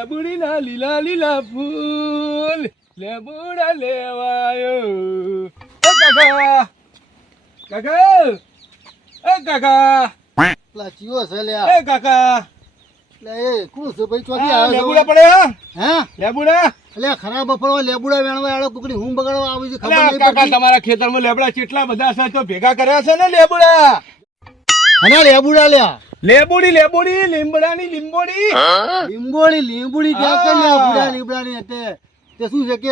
લેબુડી ના લીલા લીલા ફૂલ લેબુડા લેવાયો. એ કાકા કાકા એ કાકા પેલા ચિયો છે લ્યા. એ કાકા એટલે એ કોણ છે ભાઈ? ચોથી આવ્યો લેબુડા પડે હે? લેબુડા એટલે ખરાબ બફળવા લેબુડા વેણવા આડો કુકડી હું બગાડવા આવી છે ખબર અલ્યા નહીં કાકા પડતી. તમારા ખેતરમાં લેબડા કેટલા બધા છે તો ભેગા કર્યા છે ને લેબુડા. અને લેબુડા લ્યા લેબુડી લેબુડી લીમડાની લીંબોડી લીંબોડી ક્યાં કરી લ્યા બુડા લીમડાની એટલે તે શું છે કે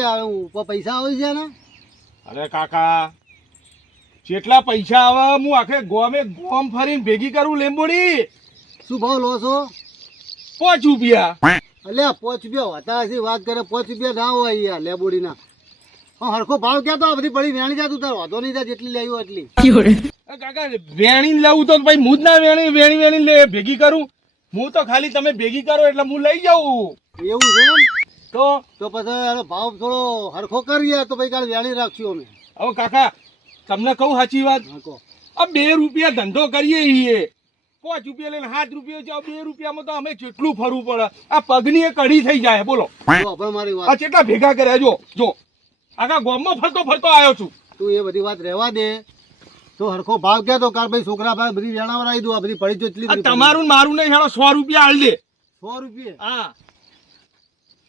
પૈસા આવે છે ને? અરે કાકા જેટલા પૈસા આવે હું આખે ગોમ ફરીને ભેગી કરું લીંબોડી. શું ભાવ લો છો? 5 રૂપિયા. અલ્યા 5 રૂપિયા હતા હશે વાત કરે. 5 રૂપિયા ના હોય યાર લેબુડી ના. હરખો ભાવ ક્યાં તો આ બધી પડી વેણી જા તું તાર વાંધો નહીં જા જેટલી લેવી એટલી. કાકા વેણી લેવું તો ભાઈ હું જ ના વેણી લે ભેગી કરું. હું તો ખાલી તમે ભેગી કરો એટલે હું લઈ જાઉં. એવું છે એમ? તો પછી ભાવ થોડો હરખો કરીએ તો ભાઈ કાલે વેણી રાખશું અમે. હવે કાકા તમને કહું સાચી વાત, હા કહો. આ 2 રૂપિયા ધંધો કરીએ છીએ. 5 રૂપિયા લઈને 7 રૂપિયા છે. 2 રૂપિયામાં તો અમે જેટલું ફરવું પડે. આ પગની એ કઢી થઈ જાય. બોલો જો પણ મારી આ વાત કેટલા ભેગા કર્યા જો આખા ગામમાં ફરતો આવ્યો છું. તું એ બધી વાત રહેવા દે. તો હરખો ભાવ ક્યાં તો કાલ ભાઈ છોકરા ભાઈ બધી વેણાવા આવી દઉં. આ બધી પડી જેટલી આ તમારું ને મારું નહીં હેડો 100 રૂપિયા આલ દે. 100 રૂપિયા? હા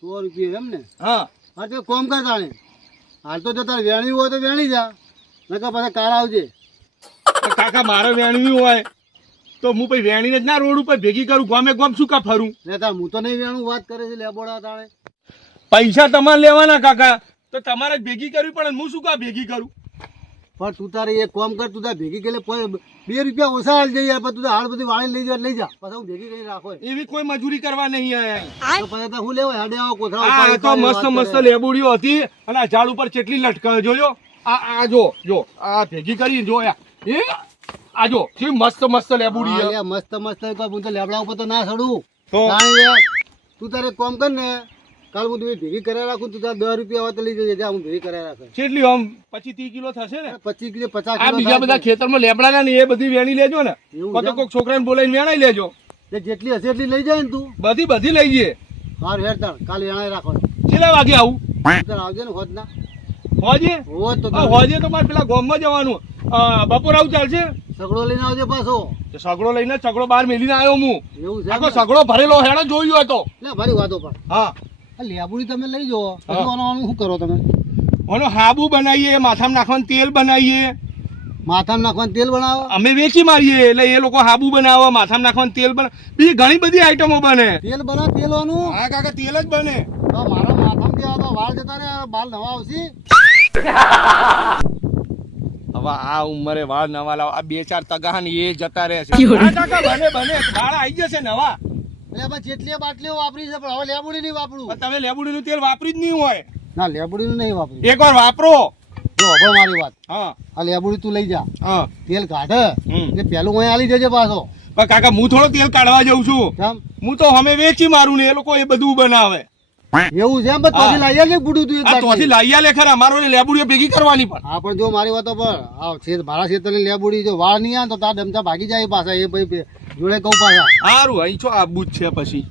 100 રૂપિયા એમ ને? હા હા તો કોમ કર તાણે હાલ તો જો તારે વેણી હોય તો વેણી જા, નકર પછી કાળ આવજે. તો કાકા મારે વેણવી હોય તો હું પછી વેણીને જ ના રોડ ઉપર ભેગી કરું. ગામ શું કા ફરું? લે તાર હું તો નહીં વેણું વાત કરે છે લેબોડા તાણે. પૈસા તમારે લેવાના કાકા તો તમારે જ ભેગી કરવી પડે. હું શું કા ભેગી કરું? પણ તું તારે એક કામ કર, તું તારે ભેગી કરે 2 રૂપિયા ઓછા હાલ જઈએ. પણ તું હાલ બધી વાળી લઈ જા પછી હું ભેગી કરી રાખો. એવી કોઈ મજૂરી કરવા નહીં આયા. તો પછી તો હું લેવા હાડે આવો કોથળા આ ઉપાડી તો મસ્ત વાત મસ્ત કરે. લેબુડીઓ હતી અને આ ઝાડ ઉપર કેટલી લટકાવે જોયો. આ જો આ ભેગી કરી જો આ જો કેવી મસ્ત મસ્ત લેબુડી હા, છે. લ્યા, મસ્ત મસ્ત હું તો લેબડા ઉપર તો ના ચડું. તો તાણે યાર તું તારે કામ કર ને, કાલ હું તું ભેગી કરી રાખું. તું તારે 10 રૂપિયા હોય તો લઈ જજે. જા હું ભેગી કરી રાખે. કેટલી આમ 25-30 કિલો થશે ને? 25 કિલો 50 આ કિલો બીજા થાય બધા છે. ખેતરમાં લેબડા ને એ બધી વેણી લેજો ને. એવું કાં તો છે? કોઈક છોકરાને બોલાવીને વેણાઈ લેજો. જે જેટલી હશે એટલી લઈ જાય ને તું. બધી લઈ જઈએ. માર હેર તાર કાલ વેણાઈ રાખો. કેટલા વાગે આવું? તું તાર આવજે ને હોદ ના હોજે હોદ તો હોજે તો મારે પેલા ગામમાં જવાનું. બપોર આવું ચાલશે? સગડો લઈને આવજે પાછો. સગડો લઈને ચગડો બહાર મેલીને આવ્યો હું. એવું છે? આખો સગડો ભરેલો હેડો જોયું હતો. લે મારી વાતો પર હા આ લેબુડી તમે લઈ જાઓ. હા. પછી આનું શું કરો તમે? ઓનો હાબુ બનાવીએ, માથામાં નાખવાનું તેલ બનાવીએ. માથામાં નાખવાનું તેલ બનાવો? અમે વેચી મારીએ એટલે એ લોકો હાબુ બનાવે, માથામાં નાખવાનું તેલ બને, બીજી ઘણી બધી આઈટમો બને. તેલ બનાવ તેલવાનું? હા કાકા તેલ જ બને. તો મારા માથામાં દેવા તો વાળ જતા રે, બાલ નવા આવશે. હવે આ ઉંમરે વાળ નવા લાવ, આ 2-4 તગા ને એ જતા રહે છે. હા કાકા બને વાળ આવી જશે નવા. એટલે આપણે જેટલી બાટલીઓ વાપરી છે પણ હવે લેબુડી નહીં વાપરું. પણ તમે લેબુડીનું તેલ વાપરી જ નહીં હોય. ના લેબુડીનું નહીં વાપરું. એકવાર વાપરો. જો હવે મારી વાત, હા આ લેબુડી તું લઈ જા, હા તેલ કાઢે હમ. એ પેલું અહીં આલી જજે પાછો. પણ કાકા હું થોડો તેલ કાઢવા જઉં છું. કેમ? હું તો અમે વેચી મારું ને એ લોકો એ બધું બનાવે. એવું છે એમ? બસ તોથી લઈ આવજે બુડું તું એક આ તોથી બાટલી. લાઈયા લે ખરા, અમારો લેબુડીઓ ભેગી કરવાની પણ. હા પણ જો મારી વાતો પર આ મારા ક્ષેત્રની લેબુડી જો વાળ નહીં આવે તો તાર ડમચા ભાગી જાય પાછા. એ ભાઈ જોડે કહું પાછા. સારું અહીં છો આબુ જ છે પછી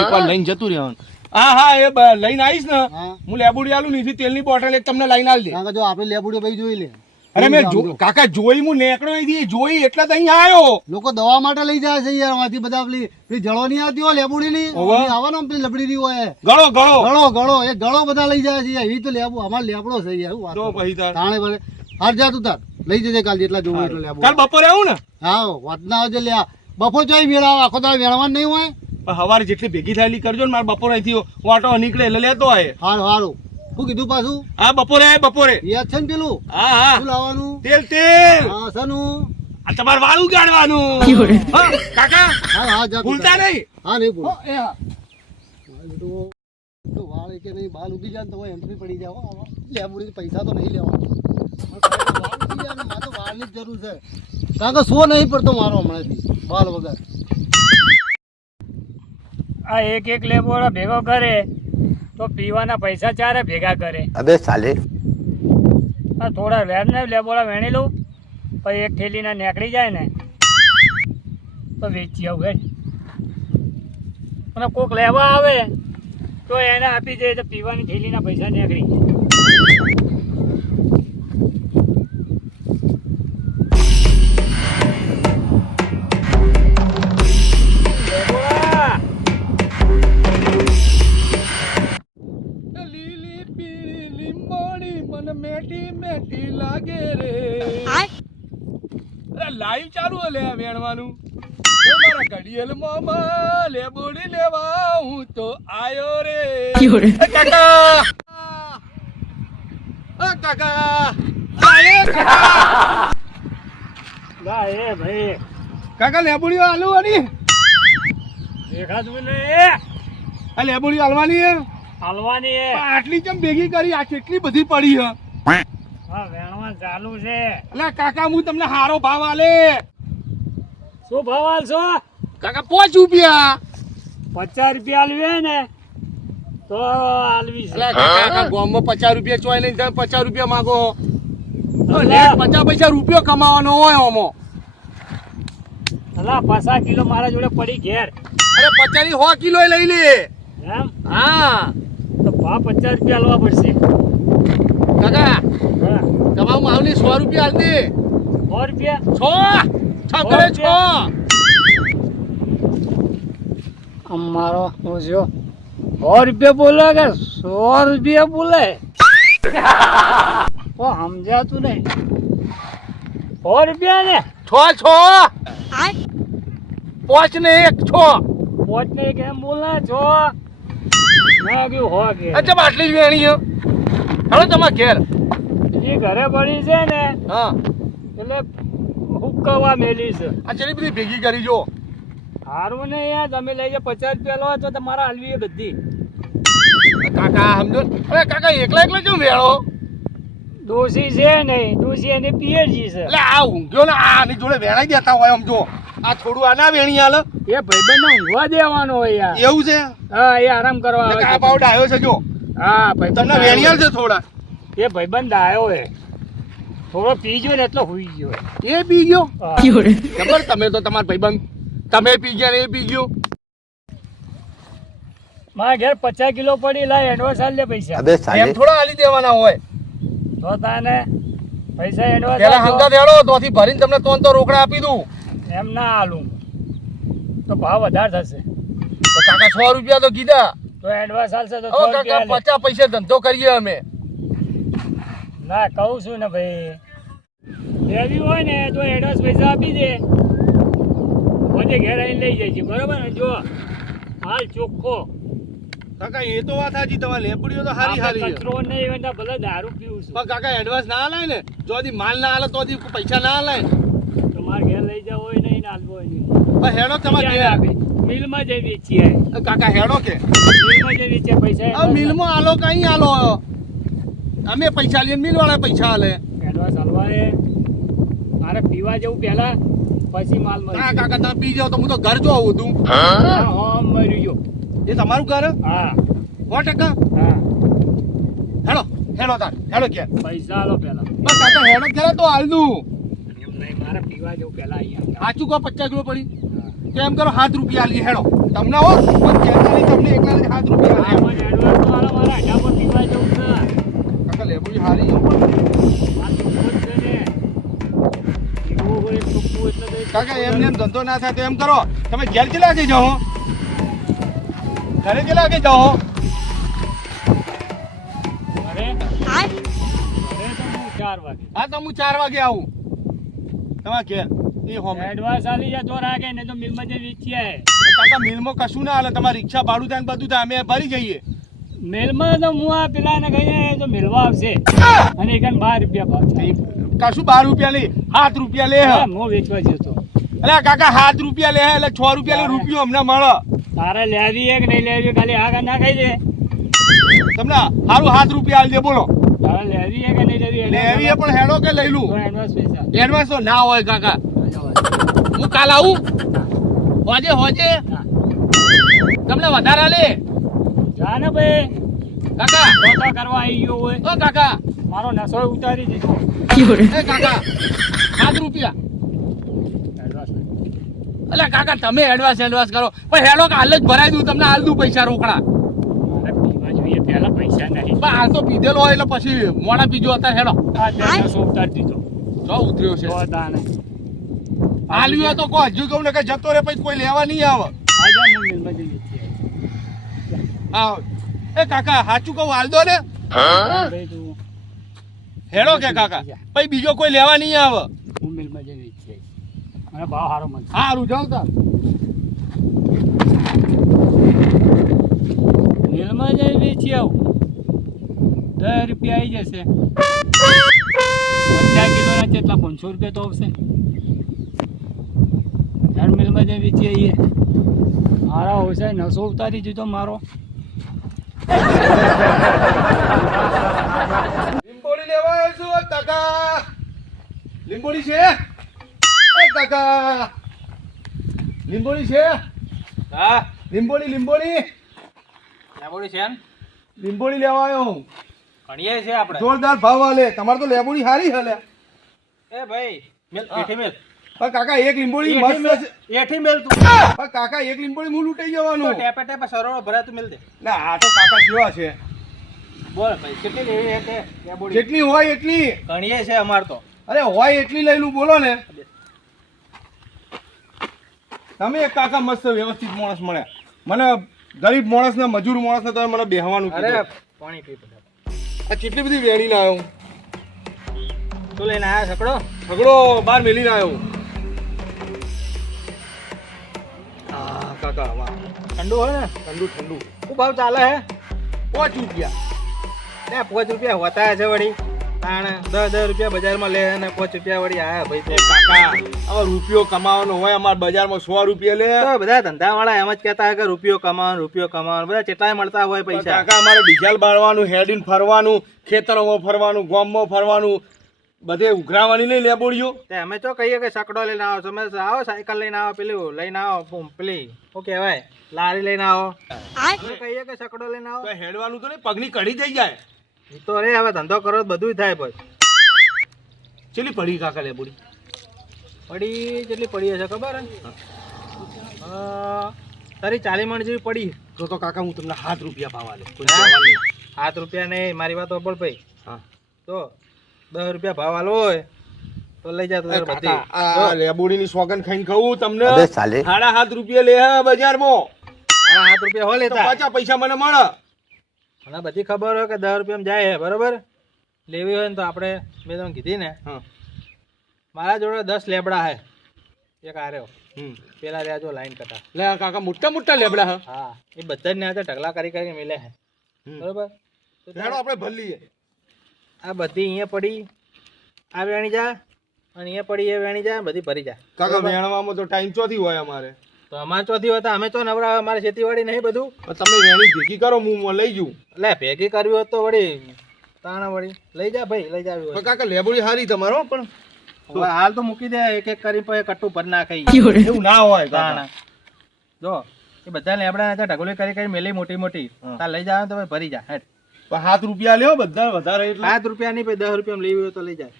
એકવાર લઈને જતું રહેવાનું. હા એ લઈને આવીશ ને હા હું લેબુડી આલું નીથી તેલની બોટલ એક તમને લઈને આલી દે. કારણ કે જો આપણે લેબુડી ભાઈ જોઈ લે. અરે મેં કાકા જોઈ હું નેકળો અહીંથી જોઈ એટલે તો અહીંયા આવ્યો. લોકો દવા માટે લઈ જાય છે યાર માંથી બધા પેલી જળો નહીં આવતી હોય લેબુડી ની ઓવે. આવવાનો પેલી લબડી ની હોય ગળો ગળો ગળો એ ગળો બધા લઈ જાય છે યાર. એ તો લેબુ અમારે લેબડો છે યાર. શું વાત જો કરો? પછી તાર તાણે ભલે હાર જા તું તાર લઈ જજે કાલ જેટલા જોવું એટલું લેબુ. કાલ બપોરે આવું ને હા વાત ના આવજે લ્યા. બફો ચોઈ વેળા આખો તારે વેણવાનું નહીં હોય. પણ સવારે જેટલી ભેગી થયેલી કરજો ને મારે બપોરે અહીંથી વાટો નીકળે એટલે લેતો આવે. હારું હારું શું કીધું પાછું? હા બપોરે બપોરે. યાદ છે ને પેલું હા હા શું લાવવાનું? તેલ હા સનું આ તમારે વાળ ઉગાડવાનું. હા કાકા હા હા જા તું ભૂલતા તાર. નહીં. હા નહીં ભૂલ. એ હા. તો વાળ કે નહીં બાલ ઉગી જાય ને તો હોય એન્ટ્રી પડી જાય હો. લેબુડી પૈસા તો નહીં લેવા. વાળ ઉગી જાય ને મારે તો વાળની જ જરૂર છે. કારણ કે સો નહીં પડતો મારો હમણાંથી બાલ વગર. આ એક લેબોડા ભેગો કરે તો પીવાના પૈસા ચારે ભેગા કરે. अबे साले આ થોડા રેડને લેબોડા વેણી લઉં પછી એક થેલીના નીકળી જાય ને તો વેચી આવું હેડ. અને કોક લેવા આવે તો એને આપી દે તો પીવાની થેલીના પૈસા નીકળી લીલી પીળી લીંબોડી મને મેઠી મેઠી લાગે રે અરે લાઈવ ચાલુ હે લે વેણવાનું એ મારા ઘડિયલ મોમાં લેબોડી લેવા હું તો આયો રે એ કાકા આ કાકા આલે કાકા લા એ ભાઈ કાકા લેબોડીઓ આલુ આની દેખાતું ને આ લેબોડીઓ આલવાની હે હાલવાની એ પણ આટલી કેમ ભેગી કરી આ કેટલી બધી પડી હે હા વેણવા ચાલુ છે એટલે કાકા હું તમને હારો ભાવ આલે શું ભાવ આલશો કાકા 5 રૂપિયા 50 રૂપિયા આલવે ને તો આલવી છે એટલે કાકા ગામમાં 50 રૂપિયા ચોય લઈને તમે 50 રૂપિયા માંગો અલા. 50 પૈસા રૂપિયો કમાવાનો હોય આમાં અલા 50 કિલો મારા જોડે પડી ઘેર અરે 50 ની 100 કિલો લઈ લે એમ હા તો ભાવ 50 રૂપિયા આલવા પડશે કાકા હા તમારું માવલી 100 રૂપિયા આલ દે 100 રૂપિયા 6 કરે 6 અમારો પૂછ્યો 100 રૂપિયા બોલે કે 100 રૂપિયા બોલે ઓ સમજાતું નહીં 100 રૂપિયા ને 6 5 ને 1 6 પોચ ને કેમ બોલે છો ના ગયું હો કે અચ્છા આટલી જ વેણી હે હાલો તમાર ઘેર એ ઘરે પડી છે ને હા એટલે હુકવા મેલી છે આ ચેલી બધી ભેગી કરી જો હારું ને યાર તમે લઈ જાઓ 50 રૂપિયા લો તો તમારા હલવી એ બધી કાકા સમજો અરે કાકા એકલા એકલા કેમ વેળો ડોસી છે નહીં ડોસી અને પિયરજી છે એટલે આ ઊંઘ્યો ને આની જોડે વેણાઈ દેતા હોય આમ જો આ થોડું આ ના વેણી હાલ એ ભાઈબંધ ઊંઘવા દેવાનો હોય યાર એવું છે હા એ આરામ કરવા આવે આ છે. પાવડા આવ્યો છે જો હા ભાઈ તમને વેણિયાલ છે થોડા એ ભાઈબંધ આવ્યો હે થોડો પીજો ને એટલો હુઈ ગયો એ પી ગયો હા. ખબર તમે તો તમાર ભાઈબંધ તમે પી ગયા ને એ પી ગયો મારા ઘેર 50 કિલો પડી લાય એડવાન્સ આલ લે પૈસા એમ થોડા આલી દેવાના હોય તો તાને પૈસા એડવાન્સ પેલા હંગા દેડો તોથી ભરીને તમને તોન તો રોકડા આપી દઉં એમ ના આલું તો ભાવ વધારે થશે તો કાકા 100 રૂપિયા તો કીધા તો એડવાન્સ આલશે તો ઓ 100 કાકા રૂપિયા 50 પૈસે ધંધો કરીએ અમે ના કહું છું ને ભાઈ લેવી હોય ને તો એડવાન્સ પૈસા આપી દે પોતે ઘેર આવીને લઈ જાય છે બરોબર ને જો હાલ ચોખ્ખો કાકા એ તો વાત સાચી તમારે લેબડીઓ તો હારી હારી છે. કચરો નહીં હોય ને ભલે દારૂ પીવું છું પણ કાકા એડવાન્સ ના આલાય ને જો દી માલ ના આલે તો દી પૈસા ના આલાય તમારે ઘેર લઈ જાવ હોય નહીં ને આલવો હોય નહીં પણ હેડો તમારે ક્યારે ઘેર. આપી મિલમાં જઈ વેચીએ કાકા હેડો કે મિલમાં જઈ વેચીએ પૈસા આ મિલમાં આલો કઈ આલો અમે પૈસા લઈએ મિલ વાળા પૈસા આલે એડવાન્સ આલવા એ મારે પીવા જવું પહેલા પછી માલ હા મળશે કાકા તમે પી જાઓ તો હું તો ઘર જો આવું તું હા મરી ગયો એ તમારું ઘર હા 100% હા હેડો તાર હેડો કે પૈસા આલો પહેલા બસ કાકા હેડો કરે તો હાલ દઉં એમ નહીં મારે પીવા જવું પહેલા અહીંયા સાચું કહો 50 કિલો પડી તો એમ કરો 7 રૂપિયા આલીએ હેડો તમને હો પણ કહેતા નહીં તમને એકલા 7 રૂપિયા હા, આલે પણ એડવાન્સ તો આલો મારા અઢા પર પીવા જવું છે કાકા લેબુડી હારી આ ચોખ્ખો જ છે ને પીવું હોય ચોખ્ખું એટલે તો કાકા એમને એમ ધંધો ના થાય તો એમ કરો તમે ઘેર કેટલા વાગે જાઓ ઘરે કેટલા વાગે જાઓ ઘરે ઘરે તો હું 4 વાગે હા તો હું 4 વાગે આવું તમારા ઘેર એ હોમે એડવાન્સ આલી જા તો રાખે ને તો મિલમાં જઈ વેચી આય કાકા મિલમાં કશું ના હાલે તમારી રિક્ષા ભાડું થાય ને બધું થાય અમે ભરી જઈએ મિલમાં તો હું આ પેલાને કહીને તો મિલવા આવશે અને એક 12 રૂપિયા ભાવ છે કશું 12 રૂપિયા લે 7 રૂપિયા લે હા, હું વેચવા જતો અરે કાકા 7 રૂપિયા લે એટલે 6 રૂપિયા લે રૂપિયો અમને મળે તારે લેવી એક નહીં લેવી ખાલી આગળ ના ખાઈ દે તમને સારું 7 રૂપિયા આલી દે બોલો તારે લેવી એક નહીં લેવી લેવી એ પણ હેડો કે લઈ લઉં તો એડવાન્સ પૈસા એડવાન્સ તો ના હોય કાકા હું કાલ આવું હોજે હોજે હા. તમને વધારે લે જા ને ભાઈ કાકા ધોધા કરવા આવી ગયો હોય ઓ કાકા મારો નસો ઉતારી દીધો એ કાકા 7 રૂપિયા એડવાન્સ અલા કાકા તમે એડવાન્સ કરો પણ હેડો કે હાલ જ ભરાઈ દઉં તમને હાલ દઉં પૈસા રોકડા મારે નહીં. પણ હાલ તો પીધેલો હોય એટલે પછી મોડા પીજો અત્યારે હેડો આ ત્યાં નસો ઉતારી દીધો. જો ઉતર્યો છે તો તાને. આલ્યું હોય તો કહો હજુ કહું ને કે જતો રે પછી કોઈ લેવા નહીં આવે આજા હું મિલમાં જઈએ છીએ. હા એ કાકા સાચું કહું હાલ દો ને ભાઈ તું હેડો કે કાકા પછી બીજો કોઈ લેવા નહીં આવે હું મિલમાં જઈએ છીએ. મને ભાવ સારો મળશે. સારું જાવ તાર મિલમાં જઈ વેચી આવું. 10 રૂપિયા આવી જશે. 50 કિલોના કેટલા 500 રૂપિયા તો આવશે ને. ચાર મિલમાં જઈ વેચી આવીએ. મારા હોશે નસો ઉતારી દીધો મારો. લીંબોડી લેવા આવ્યો છું કાકા લીંબોડી છે એ કાકા લીંબોડી છે હા લીંબોડી લીંબોડી લેબોડી છે ને લીંબોડી લેવા આવ્યો હું ઘણીએ છે આપણે જોરદાર ભાવ હાલે તમારે તો લેબોડી સારી હાલે એ ભાઈ મેલ એઠી મેલ પણ કાકા એક લીંબોડી મસ્ત છે એઠી મેલ તું પણ કાકા એક લીંબોડી હું લૂંટાઈ તો જવાનું ટેપે ટેપે સરોવર ભરા તું મેલ દે ના આ તો કાકા જેવા છે બોલ ભાઈ કેટલી લેવી છે તે લેબોડી જેટલી હોય એટલી ઘણીએ છે અમાર તો અરે હોય એટલી લઈ લઉં બોલો ને તમે એક કાકા મસ્ત વ્યવસ્થિત માણસ મળે મને ગરીબ માણસ ને મજૂર માણસ ને તમે મને બેહવાનું અરે કીધું. પાણી પી બધા આ કેટલી બધી વેણી ના આવ્યો તું લઈને આયા સકડો સગડો બાર મેલી ના આવ્યો હા કાકા વાહ ઠંડુ હોય ને ઠંડુ ઠંડુ શું ભાવ ચાલે હે 5 રૂપિયા ને 5 રૂપિયા હોતા છે વળી તાણ 10 રૂપિયા બજારમાં લે અને 5 રૂપિયા વળી આયા ભાઈ એ કાકા હવે રૂપિયો કમાવાનો હોય અમાર બજારમાં 100 રૂપિયા લે તો બધા ધંધા વાળા એમ જ કહેતા હોય કે રૂપિયો કમાવાનો બધા કેટલાય મળતા હોય પૈસા કાકા અમારે ડીઝલ બાળવાનું હેડીને ફરવાનું ખેતરોમાં ફરવાનું ગામમાં ફરવાનું બધે ઉઘરાવાની નહીં લેબોડીઓ તે અમે તો કહીએ કે સકડો લઈને આવો તમે આવો સાયકલ લઈને આવો પેલું લઈને આવો પેલી શું કહેવાય લારી લઈને આવો અમે કહીએ કે સકડો લઈને આવો તો હેડવાનું તો નહીં પગની કઢી થઈ જાય ઈ તો રે હવે ધંધો કરો તો બધું થાય પછી ચેલી પડી કાકા લેબોડી પડી કેટલી પડી હશે ખબર હે તારી 40 મણ જેવી પડી તો કાકા હું તમને 7 રૂપિયા ભાવ આલે કોઈ હા? જવા નહીં 7 રૂપિયા નહીં મારી વાત ઓપડ ભાઈ હા તો 10 રૂપિયા ભાવ આલો હોય તો લઈ જા તું એ બધી કાકા, આ લેબોડીની સોગન ખાઈને ખાવું તમને અબે સાલે. 7.5 રૂપિયા લે હે બજારમાં મારા 7 રૂપિયા હો તો લેતા પાછા પૈસા મને મળે મને બધી ખબર હોય કે 10 રૂપિયામાં જાય હે બરોબર લેવી હોય ને તો આપણે મેં તમને કીધી ને હા મારા જોડે 10 લેબડા હે એક આર્યો હમ પેલા રહ્યા જો લાઈન કટા લે આ કાકા મોટા મોટા લેબડા હા હા એ બધા જ ને હાથે ઢગલા કરી કરીને મિલે હે બરોબર તો હેડો આપણે ભર લઈએ આ બધી અહીંયા પડી આ વેણી જા અને અહીંયા પડી એ વેણી જા બધી ભરી જા કાકા વેણવામાં તો ટાઈમ ચોથી હોય અમારે તો અમારે ચોથી હતા અમે તો નવરા અમારે ખેતીવાડી નહીં બધું પણ તમે વેણી ભેગી કરો હું લઈ જઉં એટલે ભેગી કરવી હોત તો વળી તાણા વળી લઈ જા ભાઈ લઈ જાવી પણ હોય કાકા લેબોડી હારી તમારો પણ હવે હાલ તો મૂકી દે એક એક કરી પછી કટ્ટું ભર નાખે એવું ના હોય તાણા કાકા જો એ બધા લેબડા હતા ઢગલી કરી કરી મેલી મોટી મોટી હા. તાર લઈ જાવ તો ભાઈ ભરી જા હેઠ પણ 7 રૂપિયા લ્યો બધા વધારે એટલે 7 રૂપિયા નહીં પછી 10 રૂપિયા લેવી હોય તો લઈ જાય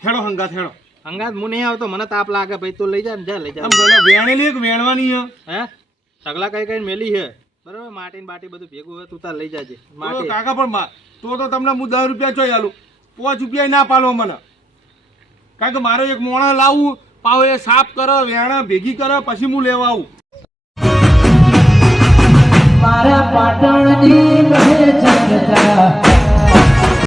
હેડો હંગાત હેડો અંગાત હું નહીં આવતો મને તાપ લાગે ભાઈ તું લઈ જા ને જા લઈ જા આમ પેલા વેણેલી કે વેણવાની હે હે ઢગલા કઈ કઈ મેલી છે બરાબર માટી ને બાટી બધું ભેગું હોય તું તાર લઈ જાજે તો માટી કાકા પણ તો તમને હું 10 રૂપિયા ચોઈ આલું 5 રૂપિયા ના પાલો મને કારણ કે મારે એક મોણા લાવવું પાવ એ સાફ કરો વેણા ભેગી કરો પછી હું લેવા આવું મારા પાટણની